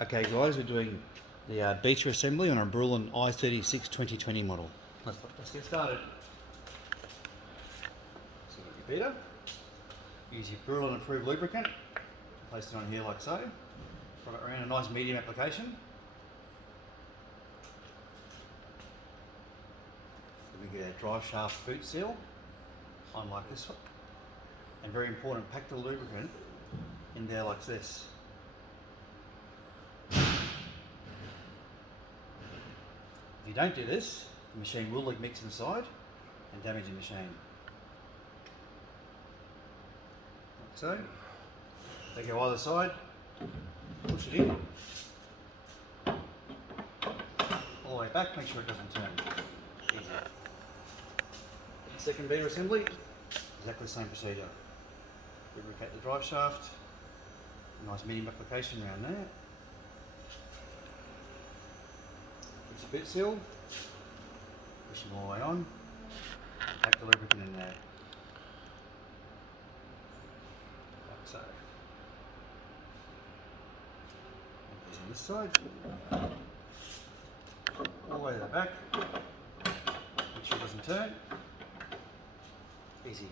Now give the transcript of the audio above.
Okay guys, we're doing the beta assembly on a Brullen i36 2020 model. Let's get started. So you've got your beta, use your Brullen approved lubricant, place it on here like so, rub it around a nice medium application. Then we get our drive shaft boot seal on like this one. And very important, pack the lubricant in there like this. If you don't do this, the machine will leak mix inside and damage the machine. Like so. They go either side, push it in, all the way back, make sure it doesn't turn. Easy. Second beta assembly, exactly the same procedure. Lubricate the drive shaft, nice medium application around there. Push the boot seal, push them all the way on, pack the lubricant in there. Like so. On this side, all the way to the back, make sure it doesn't turn. Easy.